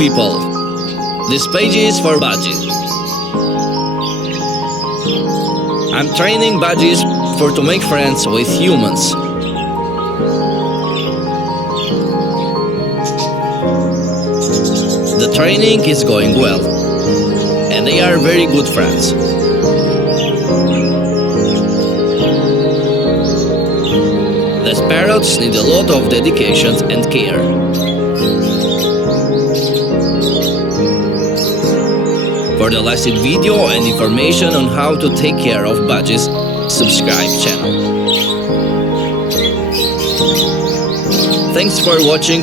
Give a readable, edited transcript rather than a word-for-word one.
people. This page is for Budgie. I'm training Budgies for to make friends with humans. The training is going well, and they are very good friends. The parrots need a lot of dedication and care. For the last video and information on how to take care of Budgies, subscribe channel. Thanks for watching.